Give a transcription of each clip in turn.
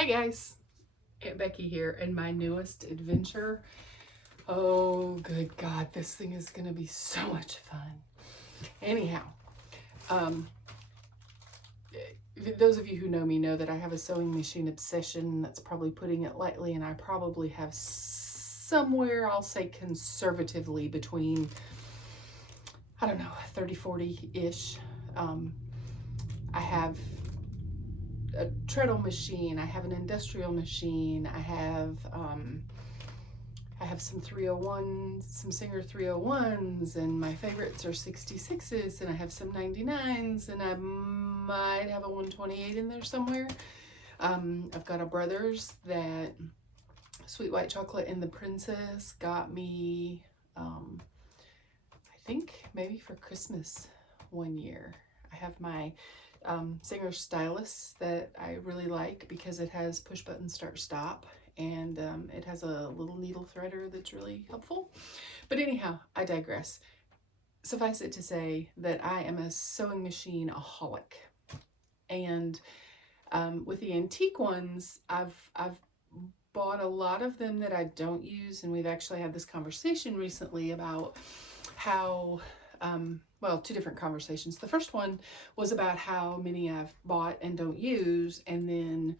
Hi guys, Aunt Becky here, and my newest adventure. Oh, good God, this thing is gonna be so much fun. Anyhow, um, those of you who know me know that I have a sewing machine obsession. That's probably putting it lightly, and I probably have somewhere, I'll say conservatively, between, I don't know, 30, 40-ish. I have a treadle machine, I have an industrial machine, I have some 301s, some Singer 301s, and my favorites are 66s, and I have some 99s, and I might have a 128 in there somewhere. I've got a Brothers that Sweet White Chocolate and the Princess got me, I think maybe for Christmas one year. I have my Singer stylus that I really like because it has push button start stop, and it has a little needle threader that's really helpful. But anyhow, I digress. Suffice it to say that I am a sewing machine-aholic, and with the antique ones, I've bought a lot of them that I don't use, and we've actually had this conversation recently about how well, two different conversations. The first one was about how many I've bought and don't use, and then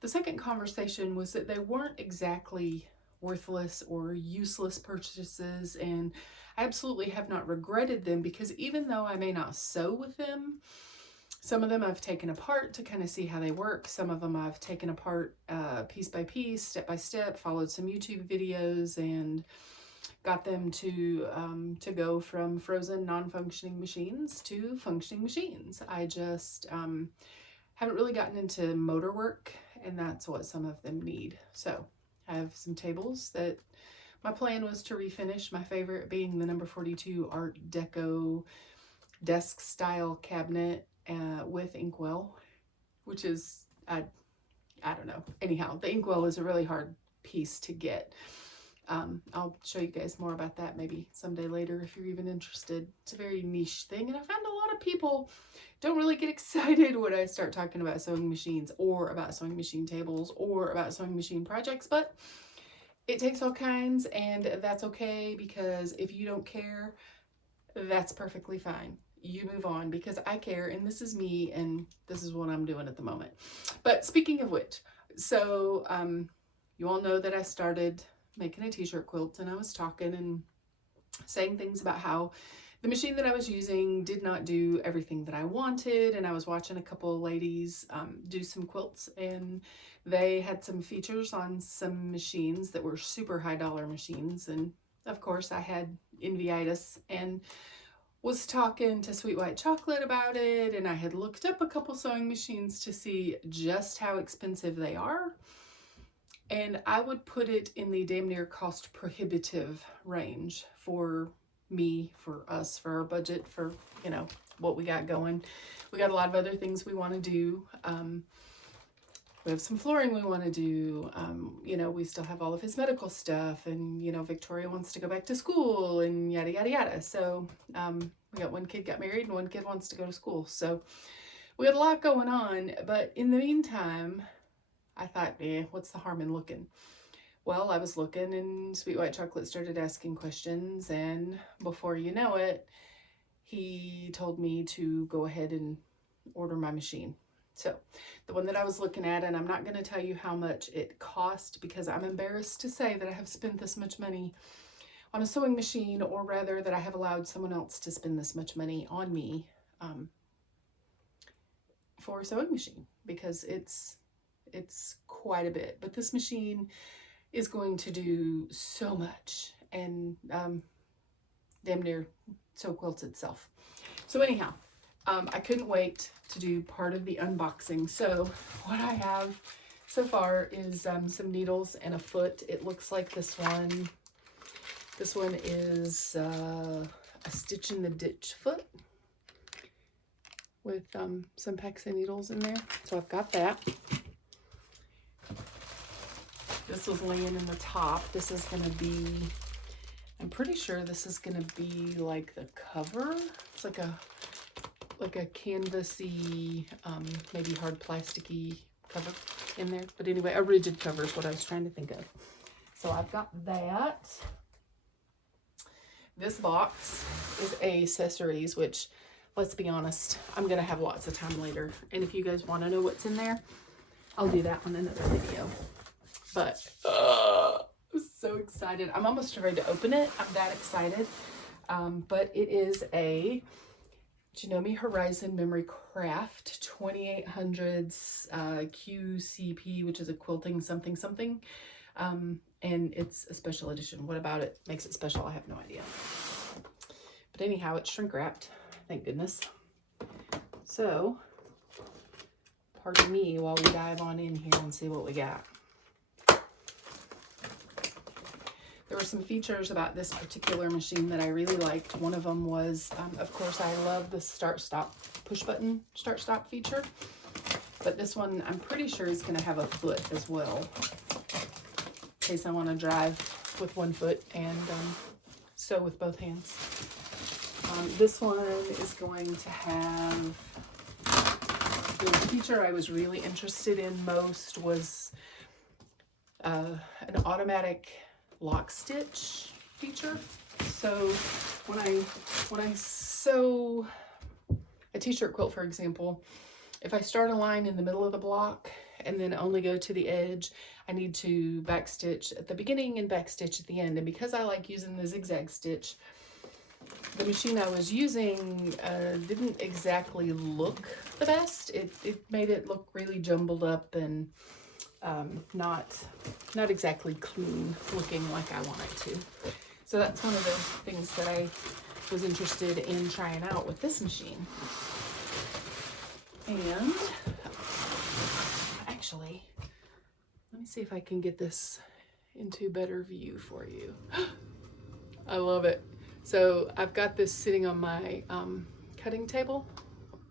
the second conversation was that they weren't exactly worthless or useless purchases, and I absolutely have not regretted them, because even though I may not sew with them, some of them I've taken apart to kind of see how they work. Some of them I've taken apart piece by piece, step by step, followed some YouTube videos, and got them to go from frozen non-functioning machines to functioning machines. I just haven't really gotten into motor work, and that's what some of them need. So I have some tables that my plan was to refinish, my favorite being the number 42 Art Deco desk style cabinet with inkwell, which is, I don't know. Anyhow, the inkwell is a really hard piece to get. I'll show you guys more about that maybe someday later if you're even interested. It's a very niche thing, and I found a lot of people don't really get excited when I start talking about sewing machines or about sewing machine tables or about sewing machine projects, but it takes all kinds, and that's okay, because if you don't care, that's perfectly fine. You move on, because I care, and this is me, and this is what I'm doing at the moment. But speaking of which, so you all know that I started making a t-shirt quilt, and I was talking and saying things about how the machine that I was using did not do everything that I wanted, and I was watching a couple of ladies do some quilts, and they had some features on some machines that were super high dollar machines, and of course I had envyitis and was talking to Sweet White Chocolate about it, and I had looked up a couple sewing machines to see just how expensive they are, and I would put it in the damn near cost prohibitive range for me, for us, for our budget, for, you know, what we got going. We got a lot of other things we want to do. We have some flooring we want to do. You know, we still have all of his medical stuff, and, you know, Victoria wants to go back to school, and yada, yada, yada. So we got one kid got married and one kid wants to go to school. So we had a lot going on, but in the meantime, I thought, what's the harm in looking? Well, I was looking, and Sweet White Chocolate started asking questions, and before you know it, he told me to go ahead and order my machine. So the one that I was looking at, and I'm not going to tell you how much it cost, because I'm embarrassed to say that I have spent this much money on a sewing machine, or rather that I have allowed someone else to spend this much money on me for a sewing machine, because it's quite a bit. But this machine is going to do so much, and damn near sew quilts itself. So anyhow, I couldn't wait to do part of the unboxing. So what I have so far is some needles and a foot. It looks like this one. This one is a Stitch in the Ditch foot with some packs of needles in there. So I've got that. This was laying in the top. This is going to be, I'm pretty sure this is going to be like the cover. It's like a canvasy, maybe hard plasticky cover in there. But anyway, a rigid cover is what I was trying to think of. So I've got that. This box is accessories, which, let's be honest, I'm going to have lots of time later. And if you guys want to know what's in there, I'll do that on another video. But I'm so excited. I'm almost ready to open it. I'm that excited. But it is a Janome Horizon Memory Craft 2800s QCP, which is a quilting something something. And it's a special edition. What about it makes it special? I have no idea. But anyhow, it's shrink wrapped. Thank goodness. So, pardon me while we dive on in here and see what we got. There were some features about this particular machine that I really liked. One of them was, of course, I love the start-stop push button start-stop feature. But this one, I'm pretty sure is going to have a foot as well, in case I want to drive with one foot and sew with both hands. This one is going to have, the feature I was really interested in most was an automatic lock stitch feature. So when I sew a t-shirt quilt, for example, if I start a line in the middle of the block and then only go to the edge, I need to backstitch at the beginning and backstitch at the end. And because I like using the zigzag stitch, the machine I was using didn't exactly look the best. It made it look really jumbled up and not exactly clean looking like I want it to. So that's one of those things that I was interested in trying out with this machine. And actually, let me see if I can get this into better view for you. I love it. So I've got this sitting on my cutting table,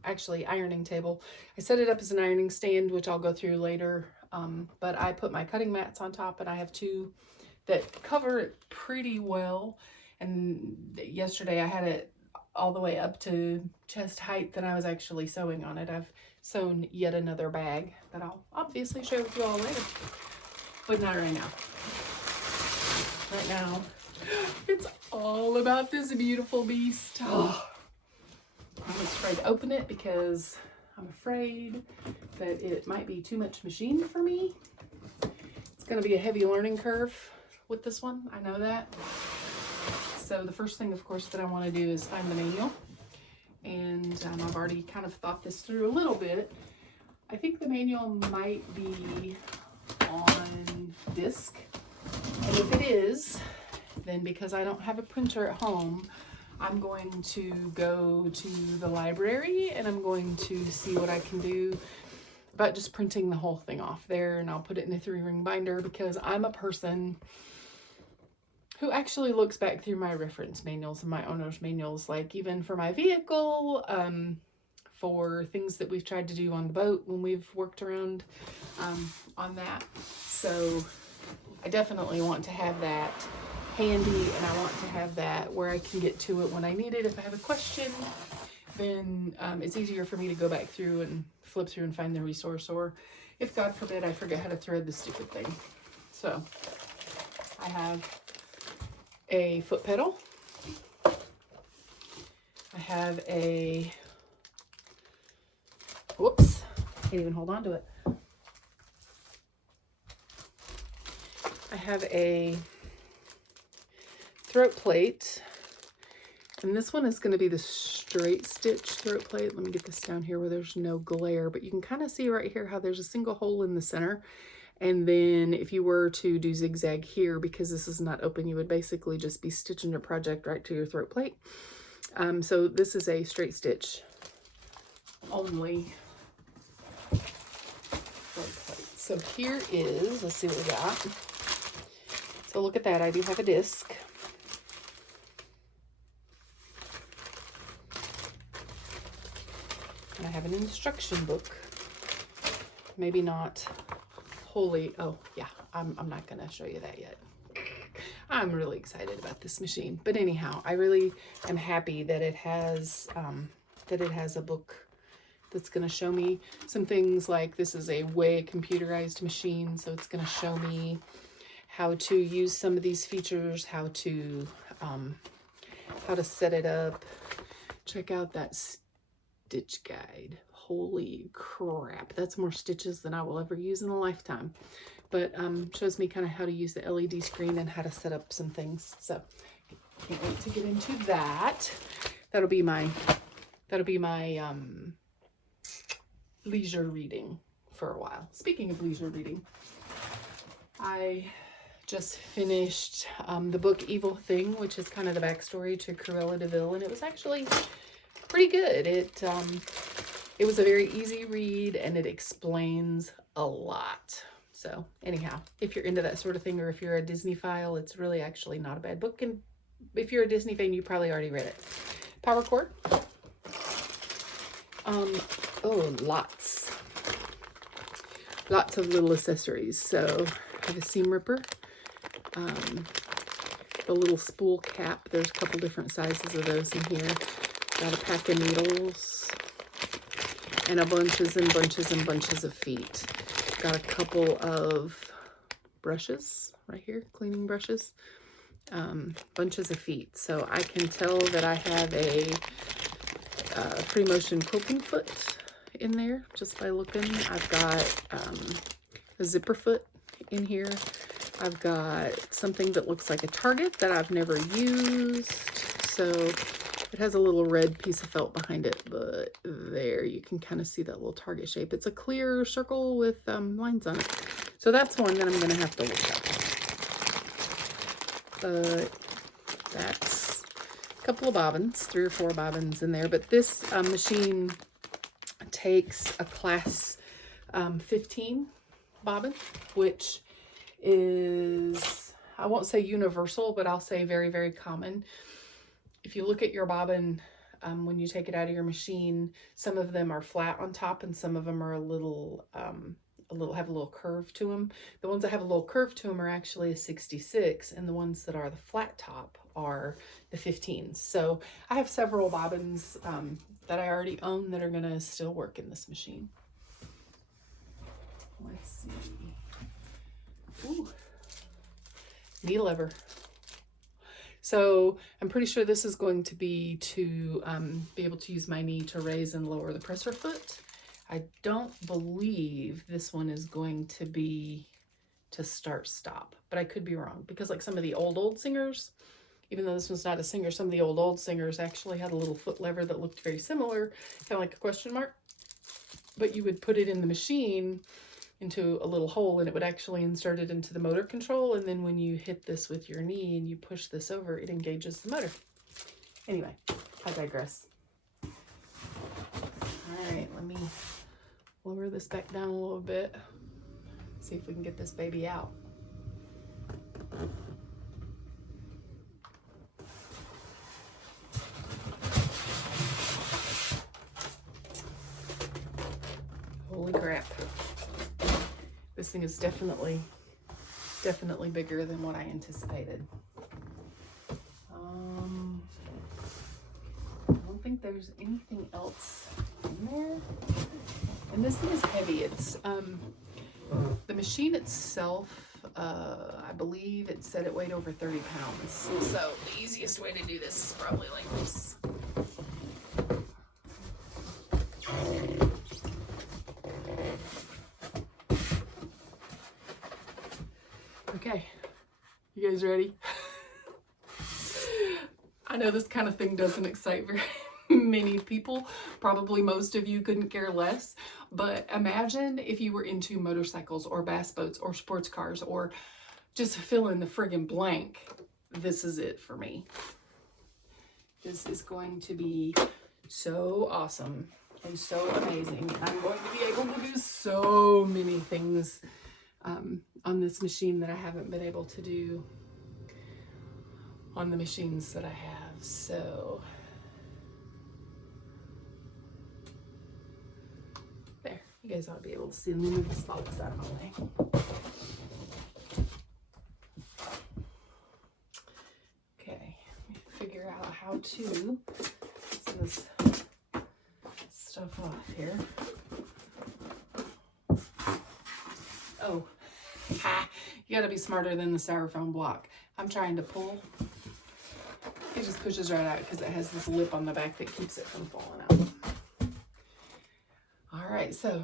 actually ironing table. I set it up as an ironing stand, which I'll go through later. But I put my cutting mats on top, and I have two that cover it pretty well. And yesterday I had it all the way up to chest height, and I was actually sewing on it. I've sewn yet another bag that I'll obviously share with you all later, but not right now. Right now, it's all about this beautiful beast. Oh, I'm just afraid to open it because I'm afraid that it might be too much machine for me. It's going to be a heavy learning curve with this one. I know that. So the first thing, of course, that I want to do is find the manual. And I've already kind of thought this through a little bit. I think the manual might be on disc. And if it is, then because I don't have a printer at home, I'm going to go to the library and I'm going to see what I can do about just printing the whole thing off there, and I'll put it in a 3-ring binder because I'm a person who actually looks back through my reference manuals and my owner's manuals, like even for my vehicle, for things that we've tried to do on the boat when we've worked around on that. So I definitely want to have that handy, and I want to have that where I can get to it when I need it. If I have a question, then it's easier for me to go back through and flip through and find the resource, or if God forbid I forget how to thread the stupid thing. So I have a foot pedal. I have a, whoops, can't even hold on to it. I have a throat plate, and this one is going to be the straight stitch throat plate. Let me get this down here where there's no glare, but you can kind of see right here how there's a single hole in the center. And then if you were to do zigzag here, because this is not open, you would basically just be stitching your project right to your throat plate. So this is a straight stitch only throat plate. So here is, let's see what we got. So look at that, I do have a disc. And I have an instruction book. Maybe not wholly, oh yeah, I'm not gonna show you that yet. I'm really excited about this machine. But anyhow, I really am happy that it has a book that's going to show me some things. Like this is a way computerized machine, so it's going to show me how to use some of these features, how to set it up. Check out that stitch guide. Holy crap, that's more stitches than I will ever use in a lifetime. But shows me kind of how to use the LED screen and how to set up some things. So can't wait to get into that. That'll be my leisure reading for a while. Speaking of leisure reading, I just finished the book Evil Thing, which is kind of the backstory to Cruella de Vil, and it was actually pretty good. It was a very easy read, and it explains a lot. So anyhow, if you're into that sort of thing, or if you're a Disney-phile, it's really actually not a bad book. And if you're a Disney fan, you probably already read it. Power cord. Oh, lots of little accessories. So I have a seam ripper, the little spool cap. There's a couple different sizes of those in here. Got a pack of needles and a bunches and bunches and bunches of feet. Got a couple of brushes right here, cleaning brushes, bunches of feet. So I can tell that I have a free motion quilting foot in there just by looking. I've got a zipper foot in here. I've got something that looks like a target that I've never used. So it has a little red piece of felt behind it, but there you can kind of see that little target shape. It's a clear circle with lines on it. So that's one that I'm going to have to look up. But that's a couple of bobbins, 3 or 4 bobbins in there. But this machine takes a class 15 bobbin, which is, I won't say universal, but I'll say very, very common. If you look at your bobbin, when you take it out of your machine, some of them are flat on top and some of them are have a little curve to them. The ones that have a little curve to them are actually a 66, and the ones that are the flat top are the 15s. So I have several bobbins that I already own that are gonna still work in this machine. Let's see. Ooh, knee lever. So I'm pretty sure this is going to be to be able to use my knee to raise and lower the presser foot. I don't believe this one is going to be to start stop, but I could be wrong, because like some of the old singers, even though this one's not a singer, some of the old singers actually had a little foot lever that looked very similar, kind of like a question mark, but you would put it in the machine into a little hole and it would actually insert it into the motor control, and then when you hit this with your knee and you push this over, it engages the motor. Anyway, I digress. All right, let me lower this back down a little bit, see if we can get this baby out. Holy crap. This thing is definitely bigger than what I anticipated. I don't think there's anything else in there. And this thing is heavy. It's the machine itself, I believe it said it weighed over 30 pounds. So the easiest way to do this is probably like this. Okay, you guys ready? I know this kind of thing doesn't excite very many people. Probably most of you couldn't care less. But imagine if you were into motorcycles or bass boats or sports cars, or just fill in the friggin' blank. This is it for me. This is going to be so awesome and so amazing. I'm going to be able to do so many things on this machine that I haven't been able to do on the machines that I have. So there, you guys ought to be able to see. Let me move this box out of my way. Okay, let me figure out how to get this stuff off here. You gotta be smarter than the styrofoam block. I'm trying to pull. It just pushes right out because it has this lip on the back that keeps it from falling out. All right, so